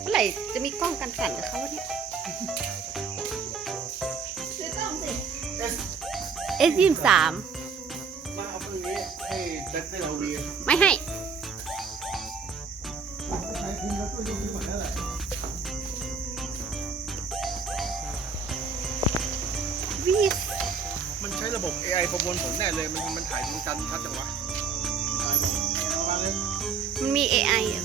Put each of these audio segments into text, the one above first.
เมื่อไหร่จะมีกล้องกันสั่นกับเขาวะเนี่ยซื้อกล้องสิเอสยี่สามมาเอาตรงนี้ให้เด็กได้เราเรียนไม่ให้ ใช้ทิ้งแล้วก็ยกขึ้นมาแล้วแหละ ระบบ AI ประมวลผลแน่เลย มันมันถ่ายดูกันชัดจังวะถ่ายบอกเอาวางเลยมันมี AI อะ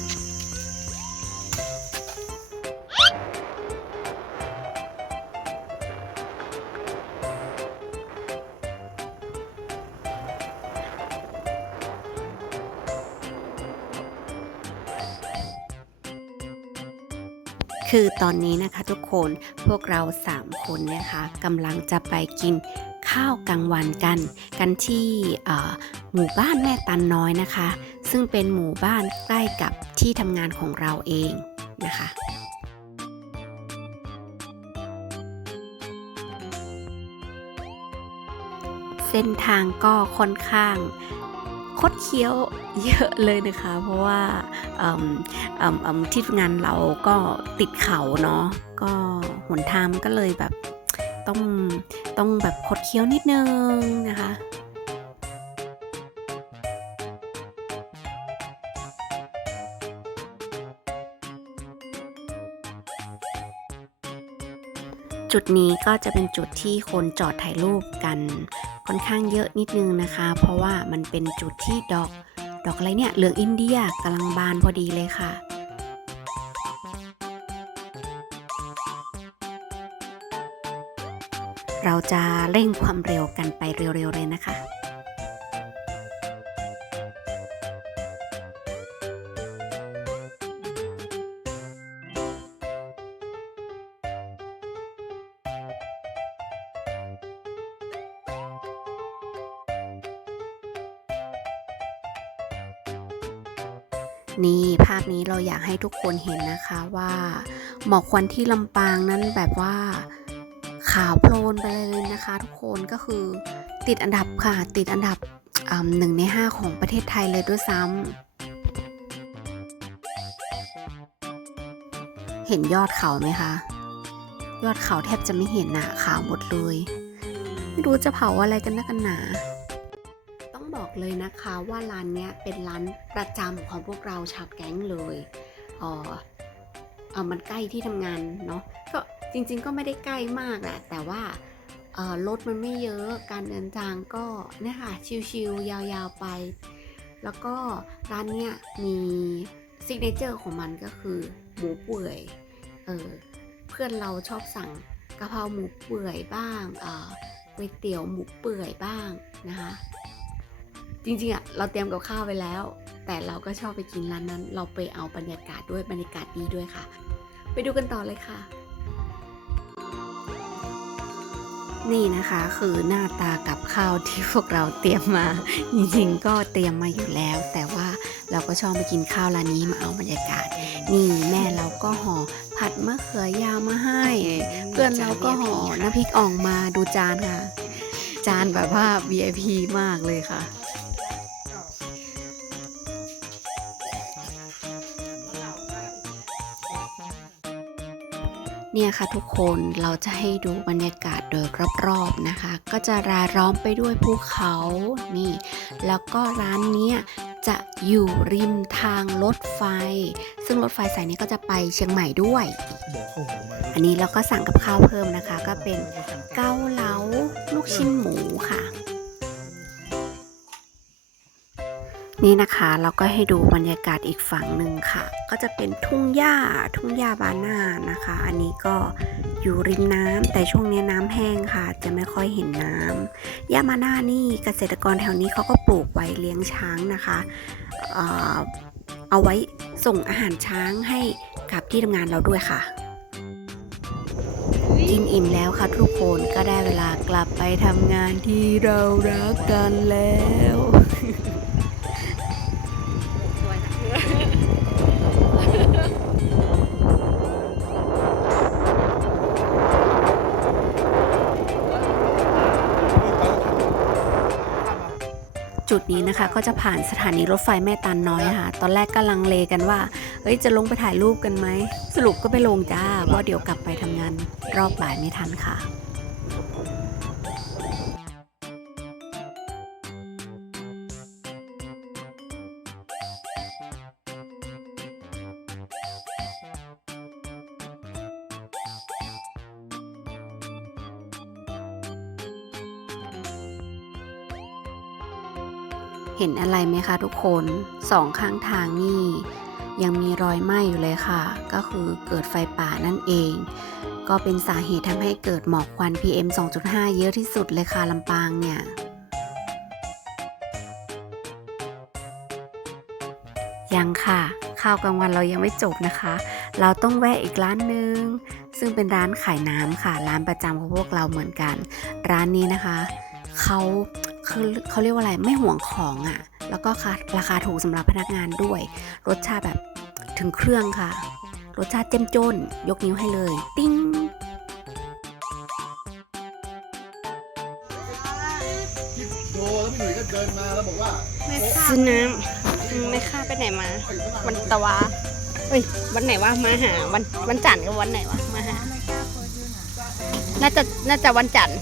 คือตอนนี้นะคะทุกคนพวกเราสามคนนะคะกำลังจะไปกิน ข้าวกลางวันกัน กันที่หมู่บ้านแม่ตันน้อยนะคะ ซึ่งเป็นหมู่บ้านใกล้กับที่ทำงานของเราเองนะคะเส้นทางก็ค่อนข้างคดเคี้ยวเยอะเลยนะคะ เพราะว่าที่ทำงานเราก็ติดเขาเนาะก็หนทางก็เลยแบบ ต้องต้องแบบคดเคี้ยวนิดนึงนะคะจุดนี้ก็จะเป็นจุดที่คนจอดถ่ายรูปกันค่อนข้างเยอะนิดนึงนะคะ เพราะว่ามันเป็นจุดที่ดอก ดอกอะไรเนี่ยเหลืองอินเดียกำลังบานพอดีเลยค่ะ เราจะเร่งความเร็วกันไปเร็วๆเลยนะคะนี่ภาพนี้เราอยากให้ทุกคนเห็นนะคะว่า หมอกควันที่ลำปางนั้นแบบว่า ขาวโพลนไปเลยนะคะ ทุกคนก็คือติดอันดับค่ะ ติดอันดับอ่าหนึ่งในห้าของประเทศไทยเลยด้วยซ้ำเห็นยอดเขาไหมคะ ยอดเขาแทบจะไม่เห็นนะขาวหมดเลย ไม่รู้จะเผาอะไรกันนักกันหนา ต้องบอกเลยนะคะว่าร้านเนี้ยเป็นร้านประจำของพวกเราชาวแก๊งเลยเออเออมันใกล้ที่ทำงานเนาะก็ จริงๆก็ไม่ได้ใกล้มากแหละแต่ว่ารถมันไม่เยอะการเดินทางก็เนี่ยค่ะชิวๆยาวๆไป แล้วก็ร้านเนี้ยมีซิกเนเจอร์ของมันก็คือหมูเปื่อยเออเพื่อนเราชอบสั่งกะเพราหมูเปื่อยบ้างเออก๋วยเตี๋ยวหมูเปื่อยบ้างนะคะจริงๆอะเราเตรียมกับข้าวไปแล้ว แต่เราก็ชอบไปกินร้านนั้น เราไปเอาบรรยากาศด้วยบรรยากาศดีด้วยค่ะ ไปดูกันต่อเลยค่ะ นี่นะคะคือหน้าตากับข้าวที่พวกเราเตรียมมา จริงๆก็เตรียมมาอยู่แล้ว แต่ว่าเราก็ชอบไปกินข้าวร้านนี้มาเอาบรรยากาศ นี่แม่เราก็ห่อผัดมะเขือยาวมาให้ เพื่อนเราก็ห่อน้ำพริกอ่องมาดูจานค่ะ จานแบบว่า VIP มากเลยค่ะ เนี่ยค่ะทุกคนเราจะให้ดูบรรยากาศโดยรอบๆนะคะ ก็จะรายล้อมไปด้วยภูเขานี่ แล้วก็ร้านเนี้ยจะอยู่ริมทางรถไฟ ซึ่งรถไฟสายนี้ก็จะไปเชียงใหม่ด้วยบอกเข้าหัวมาอันนี้เราก็สั่งกับข้าวเพิ่มนะคะ ก็เป็นเกาเหลาลูกชิ้นหมูค่ะ นี่นะคะเราก็ให้ดูบรรยากาศอีกฝั่งหนึ่งค่ะ ก็จะเป็นทุ่งหญ้าทุ่งหญ้าบานานะคะ อันนี้ก็อยู่ริมน้ำแต่ช่วงนี้น้ำแห้งค่ะ จะไม่ค่อยเห็นน้ำหญ้าบานานี่เกษตรกรแถวนี้เขาก็ปลูกไว้เลี้ยงช้างนะคะเอ่อเอาไว้ส่งอาหารช้างให้กับที่ทำงานเราด้วยค่ะ กินอิ่มแล้วค่ะทุกคนก็ได้เวลากลับไปทำงานที่เรารักกันแล้ว จุดนี้นะคะ ก็จะผ่านสถานีรถไฟแม่ตานน้อยค่ะ ตอนแรกก็ลังเลกันว่า เอ้ยจะลงไปถ่ายรูปกันไหม สรุปก็ไปลงจ้าเพราะเดี๋ยวกลับไปทำงานรอบบ่ายไม่ทันค่ะ เห็นอะไรไหมคะทุกคนสองข้างทางนี่ยังมีรอยไหม้อยู่เลยค่ะ ก็คือเกิดไฟป่านั่นเอง ก็เป็นสาเหตุทำให้เกิดหมอกควัน PM 2.5 เยอะที่สุดเลยค่ะลำปางเนี่ย ยังค่ะ ข้าวกลางวันเรายังไม่จบนะคะ เราต้องแวะอีกร้านหนึ่งซึ่งเป็นร้านขายน้ำค่ะ ร้านประจำของพวกเราเหมือนกัน ร้านนี้นะคะเขา คือเขาเรียกว่าอะไรไม่ห่วงของอะ่ะ แล้วก็ค่ะราคาถูกสำหรับพนักงานด้วย รสชาติแบบถึงเครื่องค่ะ รสชาติเจ้มจน ยกนิ้วให้เลย ติ้งโยแล้วพี่หนุ่ยก็เดินมาแล้วบอกว่าซื้อน้ำไม่ค่าไปไหนมา วันตะวาเอ้ย วันไหนวะมาหา วันวันจันทร์กับวันไหนวะมาหา น่าจะน่าจะวันจันทร์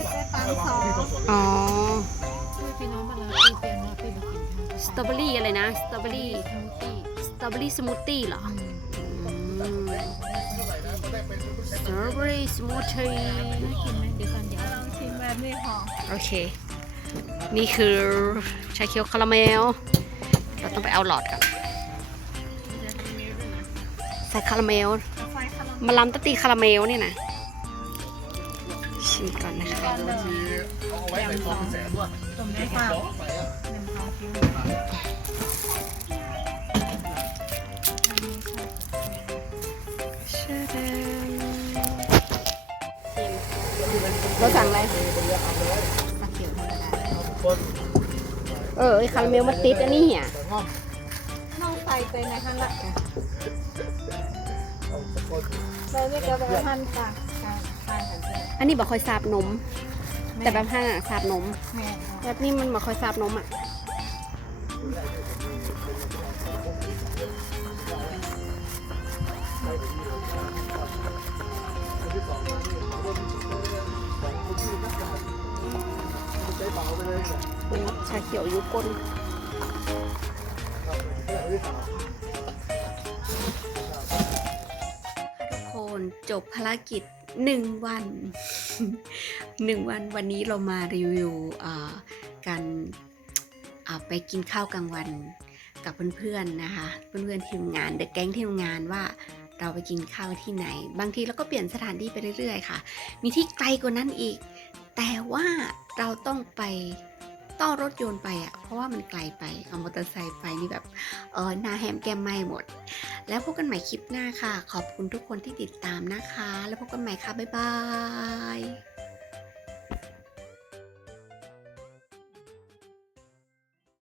องอ๋อพี่น้องมาแล้วพี่เปลี่ยนมาพี่มากินข้าวสตรอเบอรี่อะไรนะ สตรอเบอรี่สมูทตี้สตรอเบอรี่สมูทตี้เหรอสตรอเบอรี่สมูทตี้กินไหมเดี๋ยวก่อนเดี๋ยวลองชิมแบบนี้พอโอเค นี่คือชาเขียวคาราเมล เราต้องไปเอาหลอดก่อนใส่คาราเมลไฟคารามาลำตะตีคาราเมลนี่นะ ชิมก่อนนะคะบัญชีเอาไว้ใส่ซองเป็นแสนว่ะต้มในขปากอไปอะน้ำทองคิ้วเราสั่งอะไรเออไอคาราเมลมันติดอันนี้เหี่ยน้องใส่ไปในขั้นละเลยนี่ก็แบบพันปาก อันนี้บอกคอยซาบนม แต่แบบห้างอะซาบนม แม่แบบนี้มันบอกคอยซาบนมอะ ชาเขียวยุก้นทุกคนจบภารกิจ หนึ่งวันหนึ่งวันวันนี้เรามารีวิวการไปกินข้าวกลางวันกับเพื่อนๆนะคะ เพื่อนๆทีมงานเด็กแก๊งทีมงานว่าเราไปกินข้าวที่ไหน บางทีเราก็เปลี่ยนสถานที่ไปเรื่อยๆค่ะ มีที่ไกลกว่านั้นอีก แต่ว่าเราต้องไป ต้องรถยนต์ไปอะ่ะ เพราะว่ามันไกลไป เอามอเตอร์ไซค์ไปนี่แบบเออหน้าแฮมแก้มไหมหมด แล้วพบกันใหม่คลิปหน้าค่ะ ขอบคุณทุกคนที่ติดตามนะคะ แล้วพบกันใหม่ค่ะ บ๊ายบาย